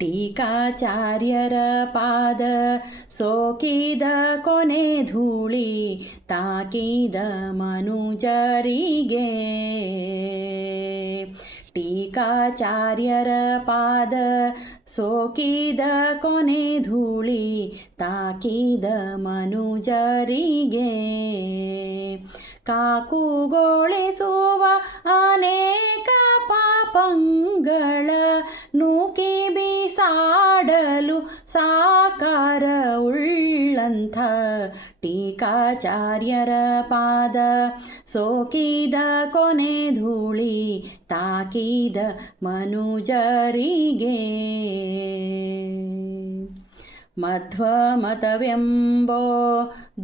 ಟೀಕಾಚಾರ್ಯರ ಪಾದ ಸೋಕಿದ ಕೊನೆ ಧೂಳಿ ತಾಕಿದ ಮನುಜರಿಗೆ. ಟೀಕಾಚಾರ್ಯರ ಪಾದ ಸೋಕಿದ ಕೊನೆ ಧೂಳಿ ತಾಕಿದ ಮನುಜರಿಗೆ. ಕಾಕುಗೊಳಿಸುವ ಅನೇಕ ಪಾಪಂಗಳ ನೂಕಿ ಬಿಸಾಡಲು ಸಾಕಾರ ಉಳ್ಳಂಥ ಟೀಕಾಚಾರ್ಯರ ಪಾದ ಸೋಕಿದ ಕೊನೆ ಧೂಳಿ ತಾಕಿದ ಮನುಜರಿಗೆ. ಮಧ್ವಮತವೆಂಬೋ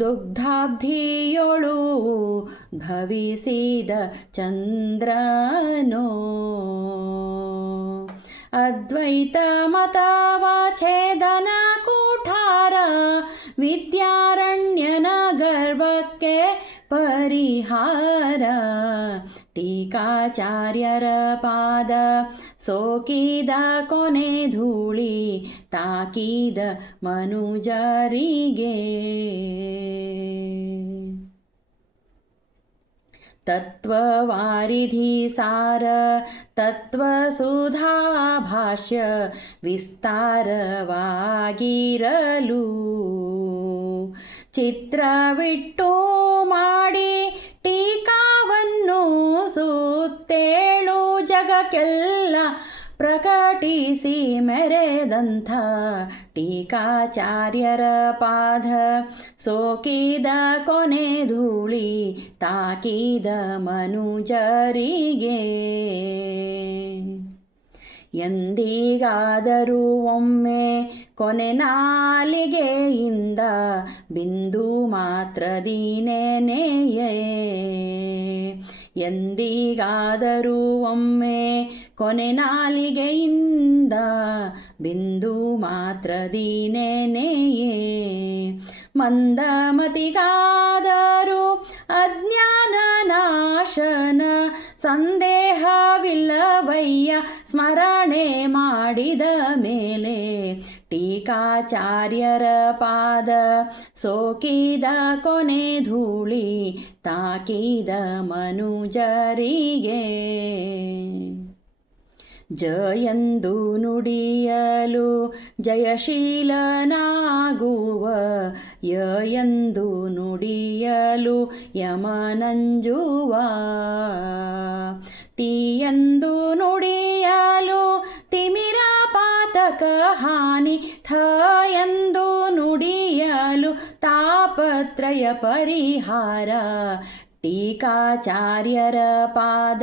ದುಗ್ಧಾಬ್ಧಿಯೊಳು ಭವಿಸಿದ ಚಂದ್ರನೋ. ಅದ್ವೈತ ಮತವ ಛೇದನ ಕೂಠಾರ ವಿದ್ಯಾರಣ್ಯನ ಗರ್ವಕ್ಕೆ ಪರಿಹಾರ. ಟೀಕಾಚಾರ್ಯರ ಪಾದ ಸೋಕಿದ ಕೊನೆ ಧೂಳಿ ತಾಕಿದ ಮನುಜರಿಗೆ. ತತ್ವವಾರಿಧಿ ಸಾರ ತತ್ವಸುಧಾ ಭಾಷ್ಯ ವಿಸ್ತಾರವಾಗಿರಲು ಚಿತ್ರವಿಟ್ಟು ಮಾಡಿ ಟೀಕಾವನ್ನು ಸುತ್ತೇಳು ಜಗಕ್ಕೆಲ್ಲ ಪ್ರಕಟಿಸಿ ಮೆರೆದಂಥ ಟೀಕಾಚಾರ್ಯರ ಪಾದ ಸೋಕಿದ ಕೊನೆ ಧೂಳಿ ತಾಕಿದ ಮನುಜರಿಗೆ. ಎಂದಿಗಾದರೂ ಒಮ್ಮೆ ಕೊನೆ ನಾಲಿಗೆಯಿಂದ ಬಿಂದು ಮಾತ್ರದಿನೇ ನೆನೆಯೇ. ಎಂದಿಗಾದರೂ ಒಮ್ಮೆ ಕೊನೆ ನಾಲಿಗೆಯಿಂದ ಬಿಂದು ಮಾತ್ರದಿನೇ ನೆನೆಯೇ. ಮಂದಮತಿಗಾದರೂ ಅಜ್ಞಾನ ನಾಶನ ಸಂದೇಹವಿಲ್ಲವಯ್ಯ ಸ್ಮರಣೆ ಮಾಡಿದ ಮೇಲೆ. ಟೀಕಾಚಾರ್ಯರ ಪಾದ ಸೋಕಿದ ಕೊನೆ ಧೂಳಿ ತಾಕಿದ ಮನುಜರಿಗೆ. ಜಯಂದು ನುಡಿಯಲು ಜಯಶೀಲನಾಗುವ ಯಯಂದು ನುಡಿಯಲು ಯಮನಂಜುವ. ತೀಯಂದು ನುಡಿಯಲು ತಿಮಿರ ಪಾತಕ ಹಾನಿ ಥಯಂದು ನುಡಿಯಲು ತಾಪತ್ರಯ ಪರಿಹಾರ. ಟೀಕಾಚಾರ್ಯರ ಪಾದ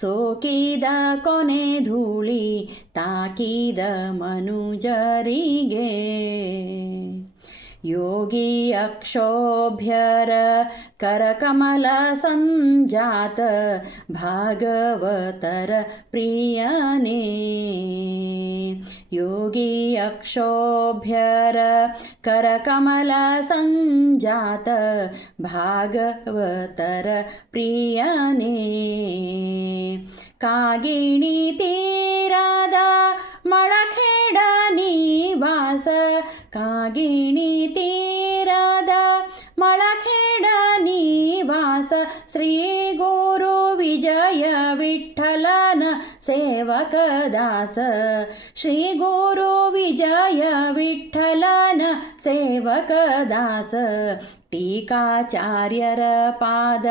ಸೋಕಿದ ಕೊನೆ ಧೂಳಿ ತಾಕಿದ ಮನುಜರಿಗೆ. ಯೋಗಿ ಅಕ್ಷೋಭ್ಯರ ಕರಕಮಲ ಸಂಜಾತ ಭಾಗವತರ ಪ್ರಿಯನೇ. ಯೋಗಿ ಅಕ್ಷೋಭ್ಯರ ಕರಕಮಲ ಸಂಜಾತ ಭಾಗವತರ ಪ್ರಿಯನೇ. ಕಾಗಿಣಿ ತೀರದ ಮಳಖೇಡ ನಿವಾಸ. ಕಾಗಿಣಿ ತೀರದ ಮಳಖೇಡ ನಿವಾಸ ಶ್ರೀ ಗುರು ವಿಜಯ ವಿಠಲನ ಸೇವಕದಾಸ. ಶ್ರೀ ಗುರು ವಿಜಯ ವಿಠಲನ ಸೇವಕದಾಸ. ಟೀಕಾಚಾರ್ಯರ ಪಾದ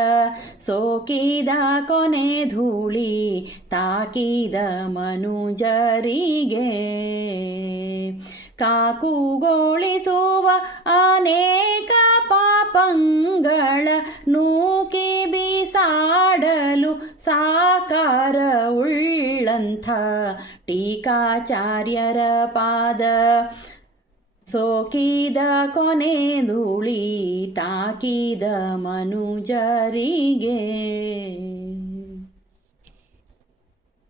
ಸೋಕಿದ ಕೊನೆ ಧೂಳಿ ತಾಕಿದ ಮನುಜರಿಗೆ. ಕಾಕುಗೊಳಿಸುವ ಅನೇಕ ಪಾಪಂಗಳ ನೂಕಿ ಬಿಸಾಡಲು ಸಾಕಾರ ಉಳ್ಳಂಥ ಟೀಕಾಚಾರ್ಯರ ಪಾದ ಸೋಕಿದ ಕೊನೆ ಧೂಳಿ ತಾಕಿದ ಮನುಜರಿಗೆ.